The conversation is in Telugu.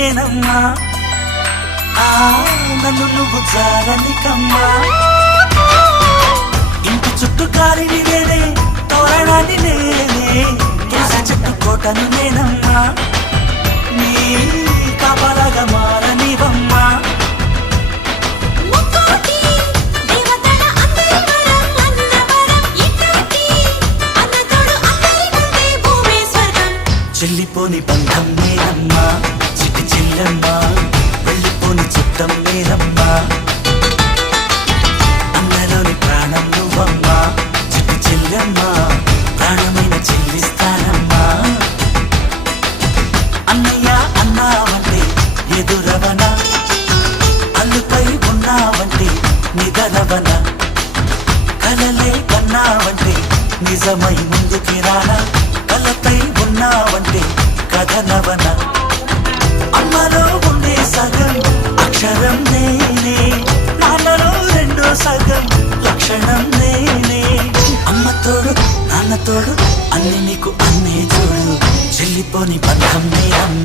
నేనమ్మా నన్ను నువ్వు జారనికమ్మా ఇంటి చుట్టూ కాలిని నేనే తోరణాన్ని నేనే తులసి చెట్టు కోటను నేనమ్మా నీ కాపలాగా మారనివమ్మా చెల్లిపోని బంధం నేనమ్మా చిట్టి చెల్లమ్మా వెళ్ళిపోని చుట్టం నేనమ్మా అన్నలోని ప్రాణం నువ్వమ్మా చిట్టి చెల్లమ్మా ప్రాణమైన చెల్లిస్తానమ్మా అన్నయ్య అన్నావంటే ఎదురవన అల్లుపై ఉన్నావంటే నిదరవన కలలే కన్నావంటే నిజమై ముందుకి రానా కలపై ఉన్నావంటే కథనవన అమ్మలో ఉండే సగం అక్షరం నేనే నాన్నలో రెండో సగం లక్షణం నేనే అమ్మ తోడు నాన్న తోడు అన్ని నీకు అన్నే చూడు చెల్లిపోని బంధం నేనమ్మ